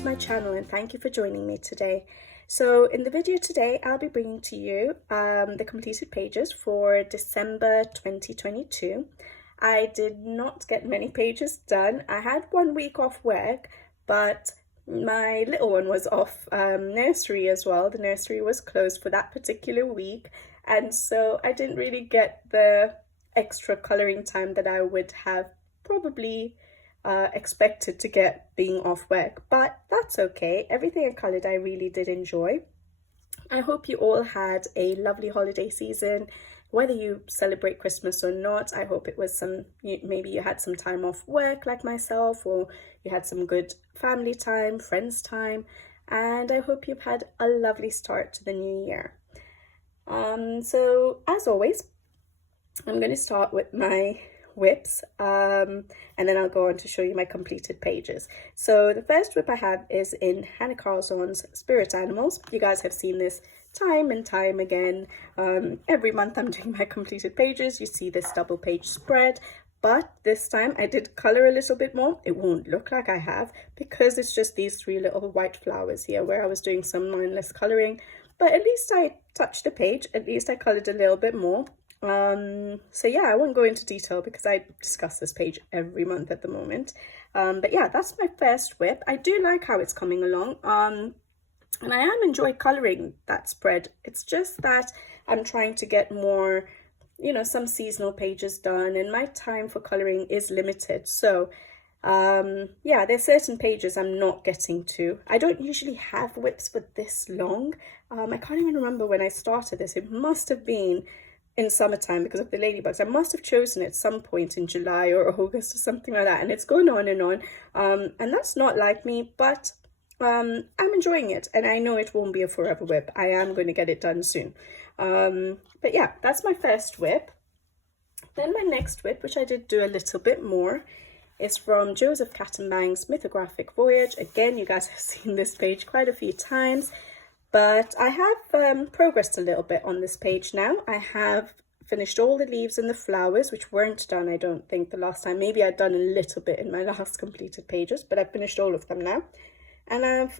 to my channel and thank you for joining me today. So in the video today, I'll be bringing to you the completed pages for December 2022. I did not get many pages done. I had 1 week off work, but my little one was off nursery as well. The nursery was closed for that particular week, and so I didn't really get the extra colouring time that I would have probably expected to get being off work, but that's okay. Everything I coloured I really did enjoy. I hope you all had a lovely holiday season, whether you celebrate Christmas or not. I hope it was maybe you had some time off work like myself, or you had some good family time, friends time, and I hope you've had a lovely start to the new year. So as always, I'm going to start with my whips, and then I'll go on to show you my completed pages. So the first whip I have is in Hannah Carlson's Spirit Animals. You guys have seen this time and time again. Every month I'm doing my completed pages. You see this double page spread, but this time I did color a little bit more. It won't look like I have because it's just these 3 little white flowers here where I was doing some mindless coloring, but at least I touched the page. At least I colored a little bit more. So yeah, I won't go into detail because I discuss this page every month at the moment. But yeah, that's my first whip. I do like how it's coming along, and I am enjoying coloring that spread. It's just that I'm trying to get more, some seasonal pages done, and my time for coloring is limited. So yeah, there's certain pages I'm not getting to. I don't usually have whips for this long. I can't even remember when I started this. It must have been in summertime because of the ladybugs. I must have chosen at some point in July or August or something like that, and it's going on, and that's not like me, but I'm enjoying it, and I know it won't be a forever whip. I am going to get it done soon. But yeah, that's my first whip. Then my next whip, which I did do a little bit more, is from Joseph Cattenbang's Mythographic Voyage. Again, you guys have seen this page quite a few times, but I have progressed a little bit on this page now. I have finished all the leaves and the flowers, which weren't done, I don't think, the last time. Maybe I'd done a little bit in my last completed pages, but I've finished all of them now. And I've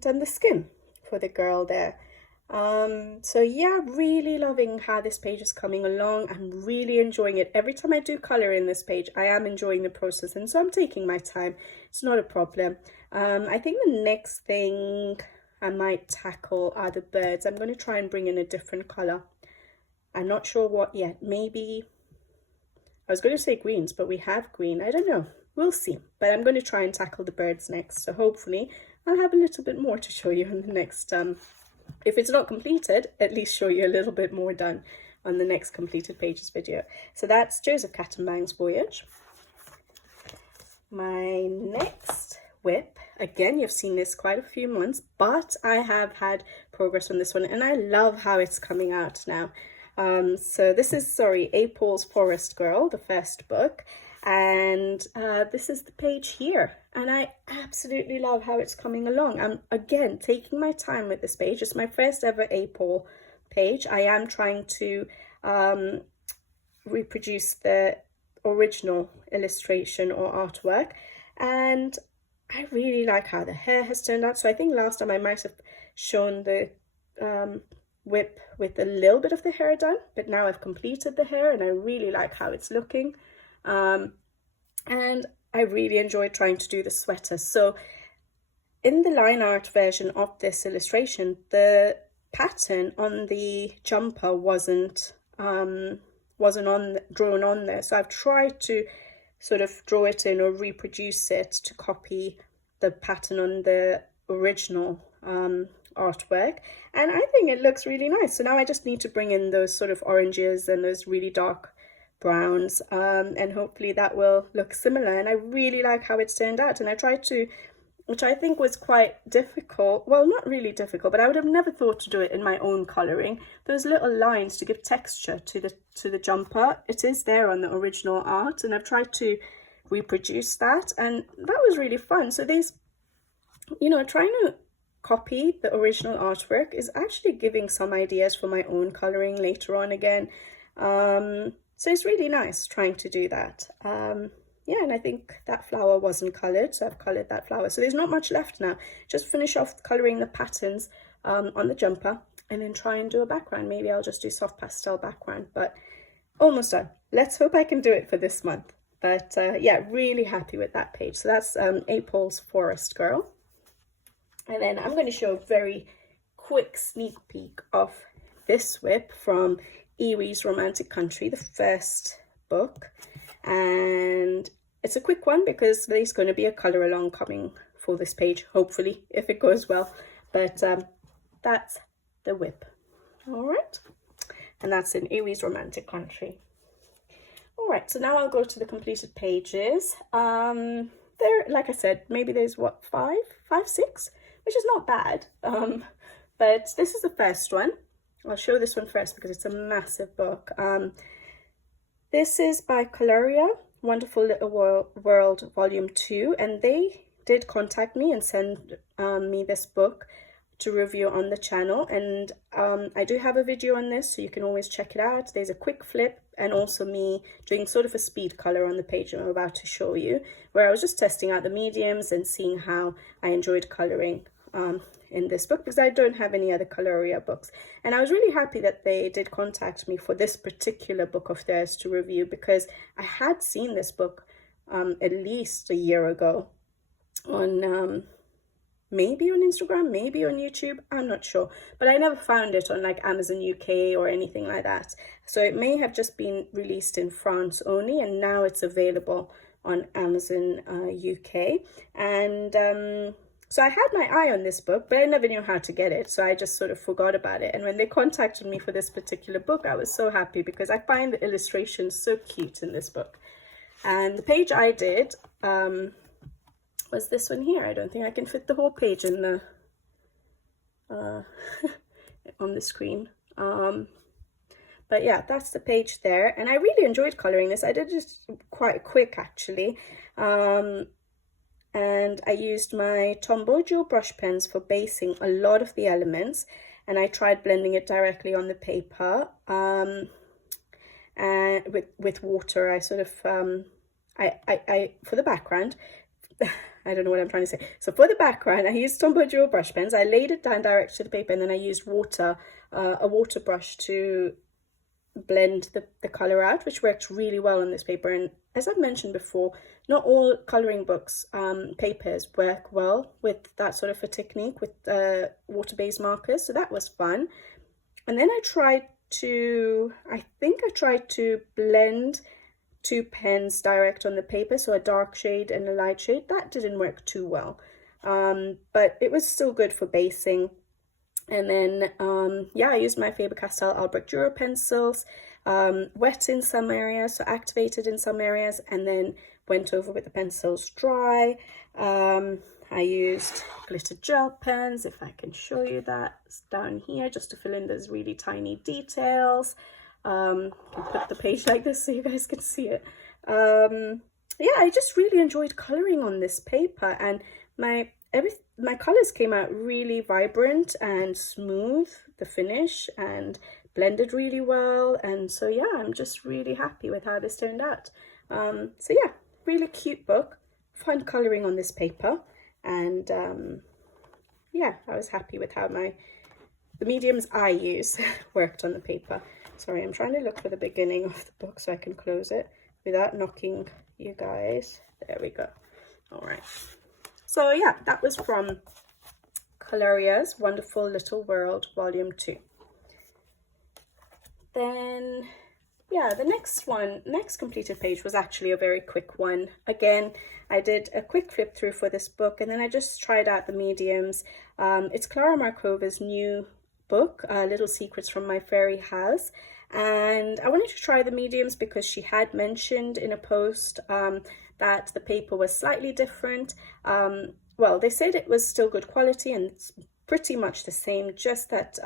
done the skin for the girl there. So yeah, really loving how this page is coming along. I'm really enjoying it. Every time I do colour in this page, I am enjoying the process, and so I'm taking my time. It's not a problem. I think the next thing I might tackle are the birds. I'm going to try and bring in a different colour. I'm not sure what yet. Maybe, I was going to say greens, but we have green. I don't know. We'll see. But I'm going to try and tackle the birds next. So hopefully I'll have a little bit more to show you in the next, if it's not completed, at least show you a little bit more done on the next completed pages video. So that's Joseph Cattenbang's Voyage. My next whip, again, you've seen this quite a few months, but I have had progress on this one, and I love how it's coming out now. So this is, April's Forest Girl, the first book, and this is the page here, and I absolutely love how it's coming along. I'm again taking my time with this page. It's my first ever April page. I am trying to reproduce the original illustration or artwork, and I really like how the hair has turned out. So I think last time I might have shown the whip with a little bit of the hair done, but now I've completed the hair and I really like how it's looking. And I really enjoyed trying to do the sweater. So in the line art version of this illustration, the pattern on the jumper wasn't drawn on there. So I've tried to sort of draw it in or reproduce it to copy the pattern on the original artwork, and I think it looks really nice. So now I just need to bring in those sort of oranges and those really dark browns, and hopefully that will look similar. And I really like how it's turned out, and I tried to, which I think was quite difficult, well, not really difficult, but I would have never thought to do it in my own colouring, those little lines to give texture to the jumper. It is there on the original art, and I've tried to reproduce that, and that was really fun. So these, trying to copy the original artwork is actually giving some ideas for my own colouring later on again. So it's really nice trying to do that. yeah, and I think that flower wasn't coloured, so I've coloured that flower. So there's not much left now. Just finish off colouring the patterns on the jumper, and then try and do a background. Maybe I'll just do soft pastel background, but almost done. Let's hope I can do it for this month. But yeah, really happy with that page. So that's April's Forest Girl. And then I'm going to show a very quick sneak peek of this WIP from Iwi's Romantic Country, the first book. And it's a quick one because there's going to be a colour along coming for this page, hopefully, if it goes well. But that's the WIP. All right. And that's in Iwi's Romantic Country. All right, so now I'll go to the completed pages. There, like I said, maybe there's what, five, six, which is not bad. But this is the first one. I'll show this one first because it's a massive book. This is by Coloria, Wonderful Little World Volume 2, and they did contact me and send me this book to review on the channel, and I do have a video on this, so you can always check it out. There's a quick flip and also me doing sort of a speed color on the page I'm about to show you, where I was just testing out the mediums and seeing how I enjoyed coloring in this book, because I don't have any other Coloria books. And I was really happy that they did contact me for this particular book of theirs to review, because I had seen this book at least a year ago on maybe on Instagram, maybe on YouTube, I'm not sure, but I never found it on like Amazon UK or anything like that. So it may have just been released in France only, and now it's available on Amazon UK. And so I had my eye on this book, but I never knew how to get it, so I just sort of forgot about it. And when they contacted me for this particular book, I was so happy because I find the illustrations so cute in this book. And the page I did was this one here. I don't think I can fit the whole page in the on the screen. But yeah, that's the page there, and I really enjoyed coloring this. I did it quite quick actually. And I used my Tombow dual brush pens for basing a lot of the elements, and I tried blending it directly on the paper and with water. I sort of I for the background I don't know what I'm trying to say. So for the background, I used Tombow dual brush pens. I laid it down direct to the paper, and then I used water, a water brush to blend the color out, which worked really well on this paper. And as I've mentioned before, not all coloring books papers work well with that sort of a technique with water-based markers, so that was fun. And then I tried to blend two pens direct on the paper, so a dark shade and a light shade. That didn't work too well, but it was still good for basing. And then yeah, I used my Faber-Castell Albrecht Dürer pencils, wet in some areas, so activated in some areas, and then went over with the pencils dry. I used glitter gel pens, if I can show you that. It's down here just to fill in those really tiny details. I can put the page like this so you guys can see it. Yeah, I just really enjoyed coloring on this paper, and my colors came out really vibrant and smooth, the finish, and blended really well. And so yeah, I'm just really happy with how this turned out. So yeah, really cute book, fun coloring on this paper, and yeah, I was happy with how the mediums I use worked on the paper. Sorry, I'm trying to look for the beginning of the book so I can close it without knocking you guys. There we go. All right. So yeah, that was from Coloria's Wonderful Little World Volume 2. Then yeah, the next completed page was actually a very quick one. Again, I did a quick flip through for this book, and then I just tried out the mediums. It's Clara Markova's new book, Little Secrets from My Fairy House, and I wanted to try the mediums because she had mentioned in a post that the paper was slightly different. Well, they said it was still good quality and it's pretty much the same, just that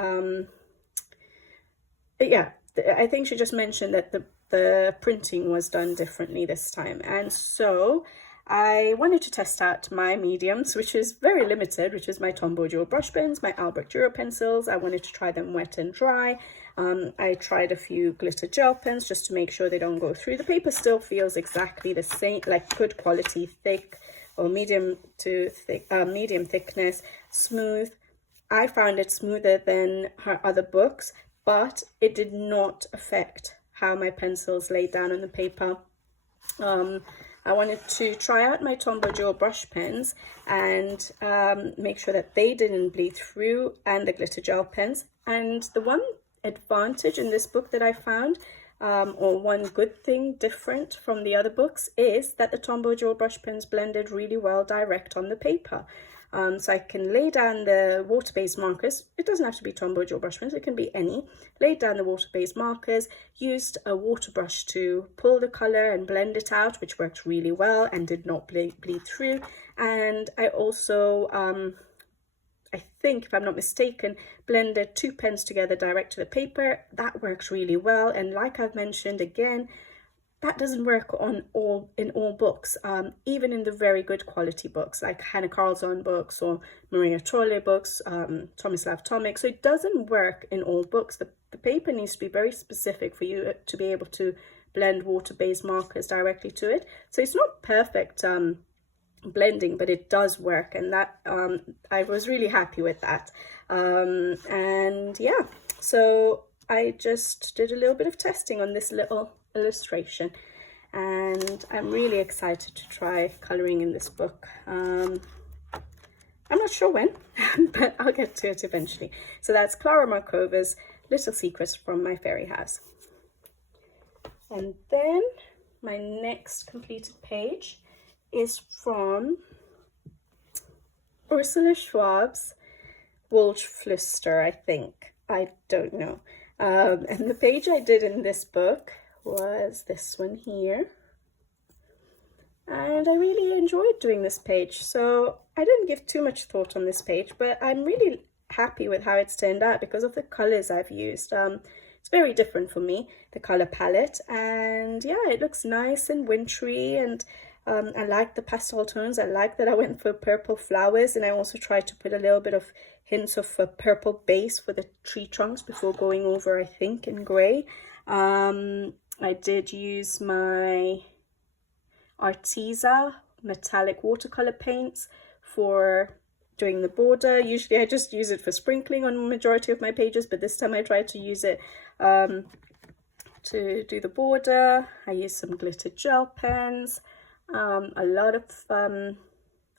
yeah, I think she just mentioned that the printing was done differently this time. And so I wanted to test out my mediums, which is very limited, which is my Tombow dual brush pens, my Albrecht Dürer pencils. I wanted to try them wet and dry. I tried a few glitter gel pens just to make sure they don't go through. The paper still feels exactly the same, like good quality, thick or medium to thick, medium thickness, smooth. I found it smoother than her other books, but it did not affect how my pencils laid down on the paper. I wanted to try out my Tombow Dual brush pens and make sure that they didn't bleed through, and the glitter gel pens. And the one advantage in this book that I found, or one good thing different from the other books, is that the Tombow Dual brush pens blended really well direct on the paper. So I can lay down the water-based markers. It doesn't have to be Tombow Dual brush pens, it can be any. Laid down the water-based markers, used a water brush to pull the colour and blend it out, which worked really well and did not bleed through. And I also, I think, if I'm not mistaken, blended 2 pens together direct to the paper. That works really well. And like I've mentioned again, that doesn't work in all books, even in the very good quality books like Hannah Carlzon books or Maria Trolle books, Tomislav Tomic. So it doesn't work in all books. The paper needs to be very specific for you to be able to blend water-based markers directly to it. So it's not perfect blending, but it does work, and that I was really happy with that. And yeah, so I just did a little bit of testing on this little illustration, and I'm really excited to try coloring in this book. I'm not sure when, but I'll get to it eventually. So that's Clara Markova's Little Secrets from My Fairy House. And then my next completed page is from Ursula Schwab's Wolfsflüster, I think. I don't know. And the page I did in this book was this one here. And I really enjoyed doing this page. So I didn't give too much thought on this page, but I'm really happy with how it's turned out because of the colors I've used. It's very different for me, the color palette. And yeah, it looks nice and wintry, and I like the pastel tones. I like that I went for purple flowers, and I also tried to put a little bit of hints of a purple base for the tree trunks before going over, I think, in grey. I did use my Arteza metallic watercolor paints for doing the border. Usually I just use it for sprinkling on the majority of my pages, but this time I tried to use it to do the border. I used some glitter gel pens, a lot of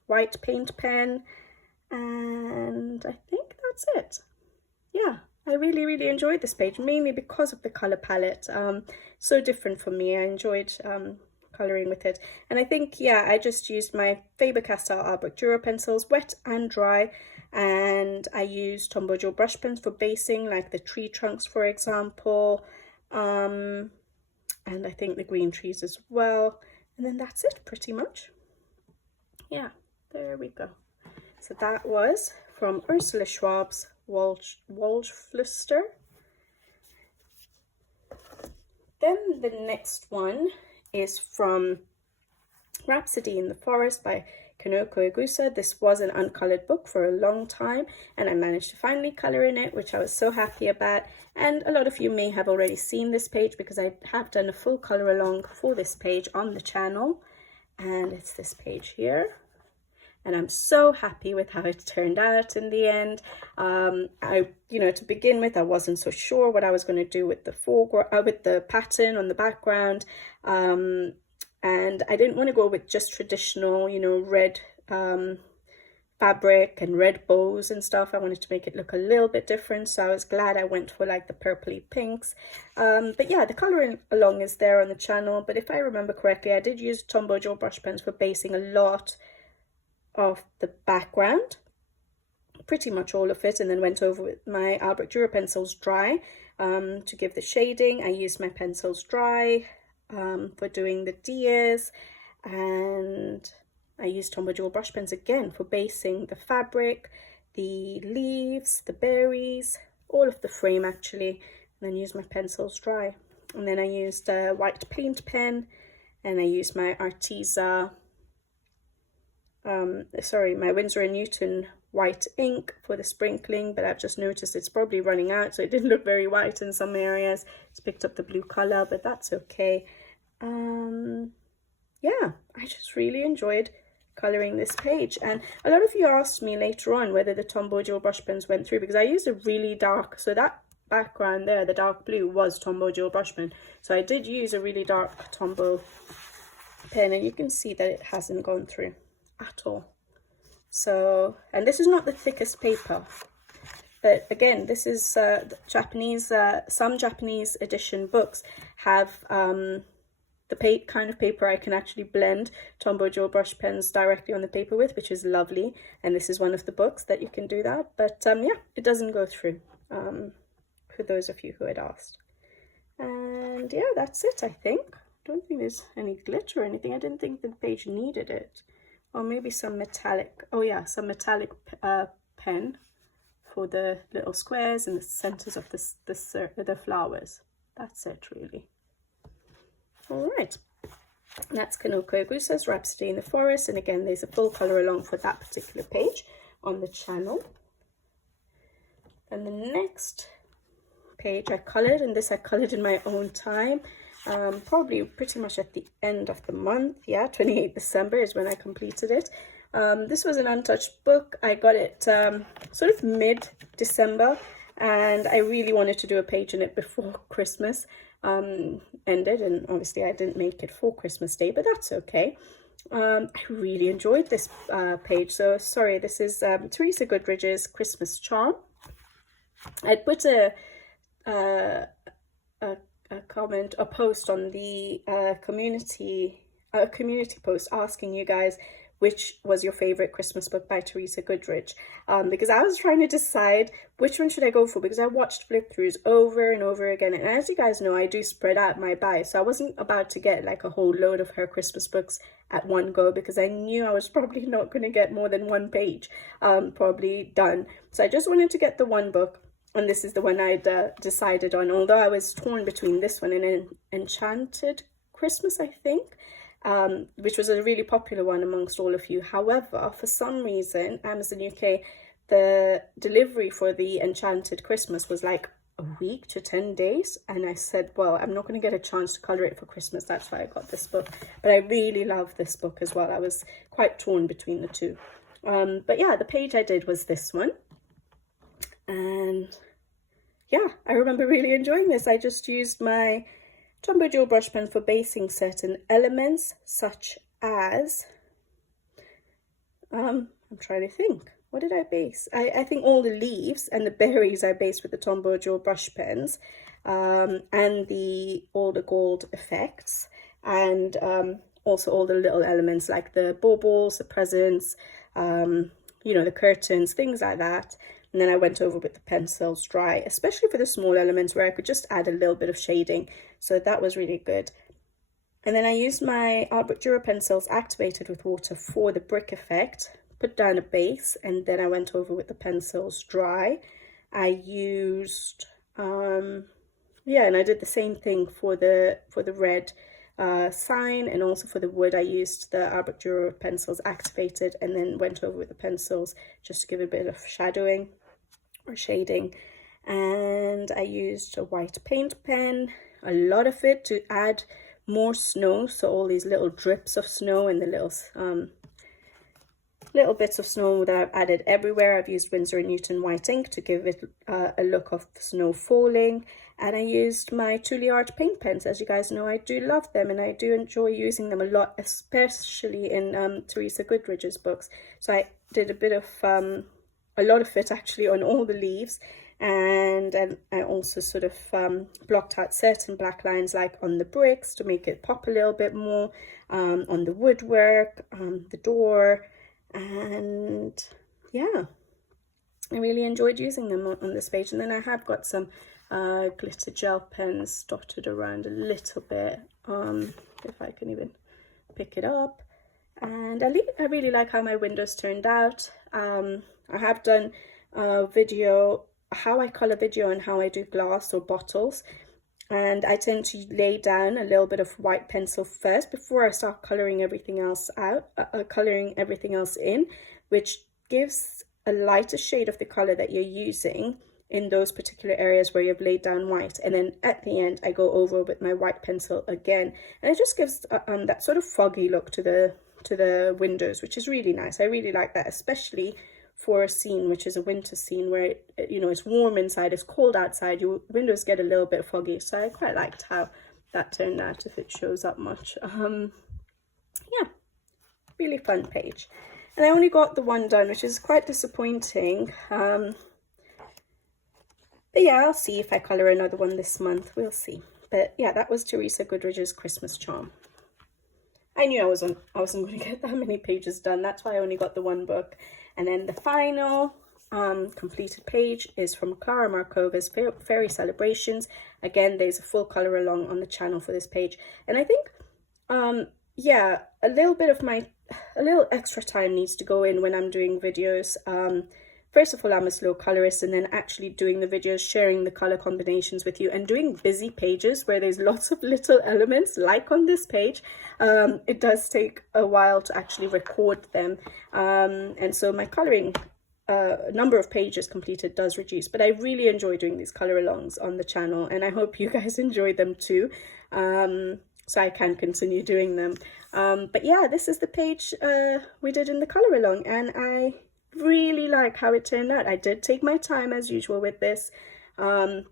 white paint pen, and I think that's it. Yeah, I really enjoyed this page, mainly because of the color palette. So different from me. I enjoyed coloring with it. And I think, yeah, I just used my Faber-Castell Art Dura pencils, wet and dry, and I used Tombow Dual brush pens for basing, like the tree trunks, for example, and I think the green trees as well. And then that's it, pretty much. Yeah, there we go. So that was from Ursula Schwab's Wolfsflüster. Then the next one is from Rhapsody in the Forest by Kanoko Egusa. This was an uncolored book for a long time, and I managed to finally color in it, which I was so happy about. And a lot of you may have already seen this page because I have done a full color along for this page on the channel, and it's this page here. And I'm so happy with how it turned out in the end. To begin with, I wasn't so sure what I was going to do with the foreground, with the pattern on the background. And I didn't want to go with just traditional, red fabric and red bows and stuff. I wanted to make it look a little bit different. So I was glad I went for like the purpley pinks. But yeah, the coloring along is there on the channel. But if I remember correctly, I did use Tombow Dual brush pens for basing a lot of the background, pretty much all of it, and then went over with my Albrecht Dürer pencils dry to give the shading. I used my pencils dry for doing the deers, and I used Tombow Dual brush pens again for basing the fabric, the leaves, the berries, all of the frame actually, and then used my pencils dry. And then I used a white paint pen, and I used my Arteza my Winsor & Newton white ink for the sprinkling, but I've just noticed it's probably running out, so it didn't look very white in some areas. It's picked up the blue color, but that's okay. Yeah, I just really enjoyed coloring this page. And a lot of you asked me later on whether the Tombow Dual brush pens went through, because I used a really dark, so that background there, the dark blue, was Tombow Dual brush pen. So I did use a really dark Tombow pen, and you can see that it hasn't gone through at all. So, and this is not the thickest paper, but again, this is Japanese, some Japanese edition books have the kind of paper I can actually blend Tombow Dual brush pens directly on the paper with, which is lovely. And this is one of the books that you can do that. But yeah, it doesn't go through, for those of you who had asked. And yeah, that's it, I think. I don't think there's any glitter or anything. I didn't think the page needed it. Or maybe some metallic, oh yeah, some metallic pen for the little squares and the centers of the flowers. That's it, really. All right, that's Kanoko Agusa's Rhapsody in the Forest, and again, there's a full color along for that particular page on the channel. And the next page I colored, and this I colored in my own time, probably pretty much at the end of the month. Yeah, 28th December is when I completed it. This was an untouched book. I got it sort of mid-December, and I really wanted to do a page in it before Christmas ended, and obviously I didn't make it for Christmas Day, but that's okay. I really enjoyed this page. So sorry, this is Teresa Goodridge's Christmas Charm. I put a comment, a post on the community post asking you guys which was your favorite Christmas book by Teresa Goodridge, because I was trying to decide which one should I go for, because I watched flip throughs over and over again, and as you guys know, I do spread out my buy, so I wasn't about to get like a whole load of her Christmas books at one go, because I knew I was probably not going to get more than one page probably done. So I just wanted to get the one book, and this is the one I'd decided on, although I was torn between this one and an Enchanted Christmas, I think, which was a really popular one amongst all of you. However, for some reason, Amazon UK, the delivery for the Enchanted Christmas was like a week to 10 days. And I said, well, I'm not going to get a chance to colour it for Christmas. That's why I got this book. But I really love this book as well. I was quite torn between the two. But yeah, the page I did was this one. And yeah, I remember really enjoying this. I just used my Tombow Dual brush pen for basing certain elements, such as, I'm trying to think, what did I base? I think all the leaves and the berries I based with the Tombow Dual brush pens, and all the gold effects, and also all the little elements like the baubles, the presents, you know, the curtains, things like that. And then I went over with the pencils dry, especially for the small elements where I could just add a little bit of shading. So that was really good. And then I used my Art Dura pencils activated with water for the brick effect, put down a base, and then I went over with the pencils dry. I used, yeah, and I did the same thing for the red sign, and also for the wood I used the Art Dura pencils activated and then went over with the pencils just to give a bit of shadowing or shading. And I used a white paint pen, a lot of it, to add more snow, so all these little drips of snow and the little bits of snow that I've added everywhere. I've used Winsor & Newton white ink to give it a look of the snow falling. And I used my Truly Art paint pens. As you guys know, I do love them and I do enjoy using them a lot, especially in Teresa Goodridge's books. So I did a bit of, a lot of it actually on all the leaves. And I also sort of blocked out certain black lines like on the bricks to make it pop a little bit more, on the woodwork, the door. And yeah, I really enjoyed using them on this page. And then I have got some glitter gel pens dotted around a little bit, if I can even pick it up. And I really like how my windows turned out. I have done a video, how I color video and how I do glass or bottles, and I tend to lay down a little bit of white pencil first before I start coloring everything else out, coloring everything else in, which gives a lighter shade of the color that you're using in those particular areas where you've laid down white, and then at the end I go over with my white pencil again, and it just gives that sort of foggy look to the windows, which is really nice. I really like that, especially for a scene which is a winter scene where you know, it's warm inside, it's cold outside, your windows get a little bit foggy. So I quite liked how that turned out, if it shows up much. Yeah, really fun page. And I only got the one done, which is quite disappointing. But yeah, I'll see if I colour another one this month. We'll see. But yeah, that was Teresa Goodridge's Christmas Charm. I knew I wasn't going to get that many pages done. That's why I only got the one book. And then the final completed page is from Clara Markova's Fairy Celebrations. Again, there's a full colour along on the channel for this page. And I think, yeah, a little extra time needs to go in when I'm doing videos. First of all, I'm a slow colorist, and then actually doing the videos, sharing the color combinations with you, and doing busy pages where there's lots of little elements, like on this page. It does take a while to actually record them. And so my coloring number of pages completed does reduce, but I really enjoy doing these color alongs on the channel, and I hope you guys enjoy them too. So I can continue doing them. But yeah, this is the page we did in the color along, and I really like how it turned out. I did take my time as usual with this. I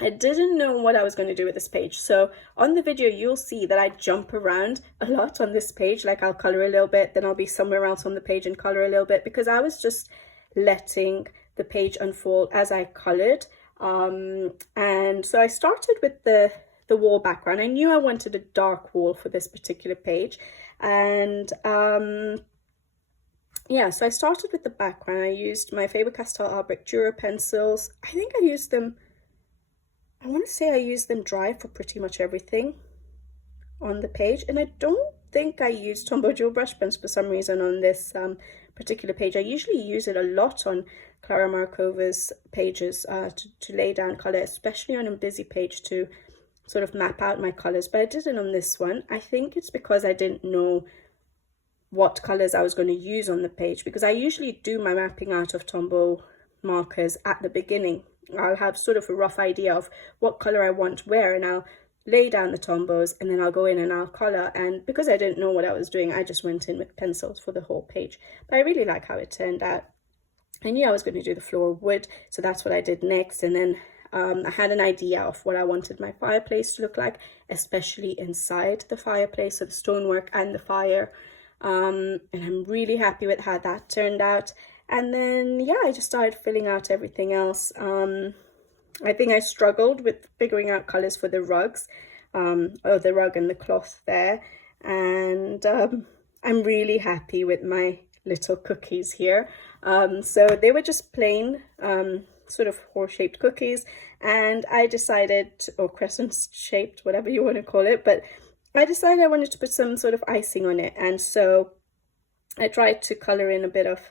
didn't know what I was going to do with this page, so on the video you'll see that I jump around a lot on this page. Like, I'll color a little bit, then I'll be somewhere else on the page and color a little bit, because I was just letting the page unfold as I colored. And so I started with the wall background. I knew I wanted a dark wall for this particular page, and yeah, so I started with the background. I used my Faber-Castell Albrecht Dürer pencils. I think I used them, I want to say I used them dry for pretty much everything on the page. And I don't think I used Tombow Dual Brush Pens for some reason on this particular page. I usually use it a lot on Clara Markova's pages to lay down colour, especially on a busy page, to sort of map out my colours. But I didn't on this one. I think it's because I didn't know what colors I was going to use on the page, because I usually do my mapping out of Tombow markers at the beginning. I'll have sort of a rough idea of what color I want where, and I'll lay down the Tombows, and then I'll go in and I'll color. And because I didn't know what I was doing, I just went in with pencils for the whole page. But I really like how it turned out. I knew I was going to do the floor wood, so that's what I did next. And then I had an idea of what I wanted my fireplace to look like, especially inside the fireplace, so the stonework and the fire. And I'm really happy with how that turned out. And then yeah, I just started filling out everything else. I think I struggled with figuring out colors for the rugs, or the rug and the cloth there. And I'm really happy with my little cookies here. So they were just plain sort of horse-shaped cookies, and I decided, or crescent-shaped, whatever you want to call it, but I decided I wanted to put some sort of icing on it. And so I tried to color in a bit of,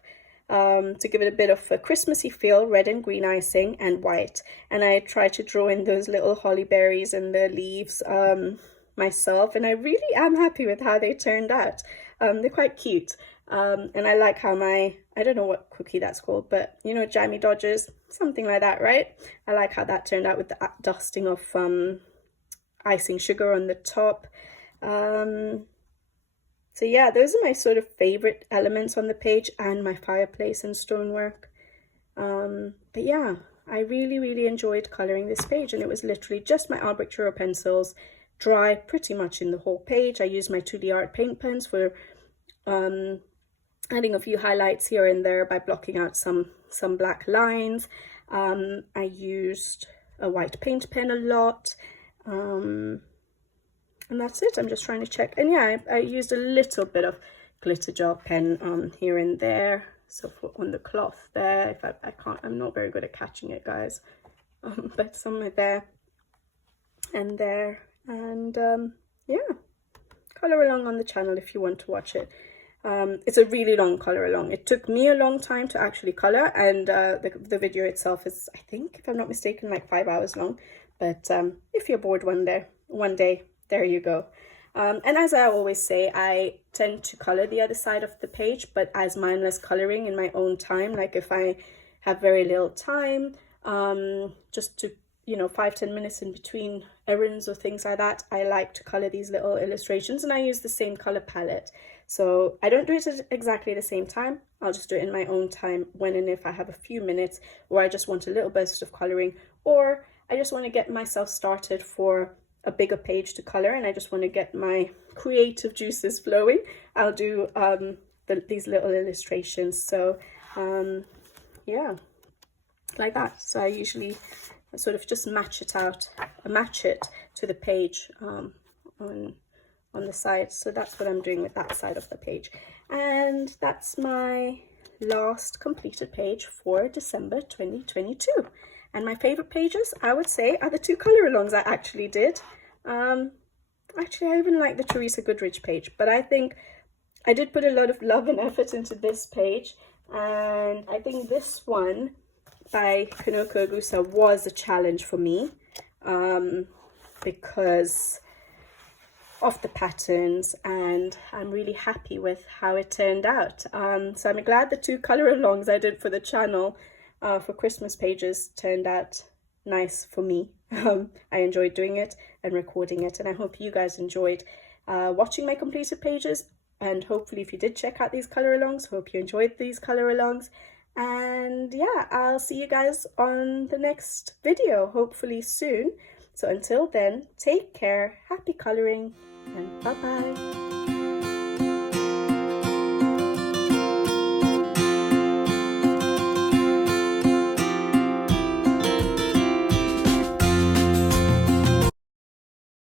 to give it a bit of a Christmassy feel, red and green icing and white. And I tried to draw in those little holly berries and the leaves myself. And I really am happy with how they turned out. They're quite cute. And I like how I don't know what cookie that's called, but you know, Jammy Dodgers, something like that, right? I like how that turned out with the dusting of icing sugar on the top. So yeah, those are my sort of favorite elements on the page, and my fireplace and stonework. But yeah, I really enjoyed coloring this page, and it was literally just my Albrecht Dürer pencils, dry pretty much in the whole page. I used my 2D art paint pens for adding a few highlights here and there by blocking out some black lines. I used a white paint pen a lot. And that's it. I'm just trying to check. And yeah, I used a little bit of glitter gel pen here and there. So on the cloth there, if I can't, I'm not very good at catching it, guys. But somewhere there and there. And yeah, color along on the channel if you want to watch it. It's a really long color along. It took me a long time to actually color, and the video itself is, I think, if I'm not mistaken, like 5 hours long. But if you're bored one day, there you go. And as I always say, I tend to color the other side of the page, but as mindless coloring in my own time. Like if I have very little time, just to, you know, 5-10 minutes in between errands or things like that, I like to color these little illustrations, and I use the same color palette. So I don't do it at exactly the same time. I'll just do it in my own time when and if I have a few minutes, or I just want a little burst of coloring, or I just want to get myself started for a bigger page to color and I just want to get my creative juices flowing. I'll do these little illustrations. So yeah, like that. So I usually sort of just match it to the page on the side. So that's what I'm doing with that side of the page. And that's my last completed page for December 2022. And my favorite pages, I would say, are the 2 color alongs I actually did. Actually, I even like the Teresa Goodrich page, but I think I did put a lot of love and effort into this page. And I think this one by Kanoko Agusa was a challenge for me, because of the patterns, and I'm really happy with how it turned out. So I'm glad the 2 color alongs I did for the channel for Christmas pages turned out nice for me. I enjoyed doing it and recording it, and I hope you guys enjoyed watching my completed pages, and hopefully if you did check out these color alongs, hope you enjoyed these color alongs. And yeah, I'll see you guys on the next video, hopefully soon. So until then, take care, happy coloring, and bye bye.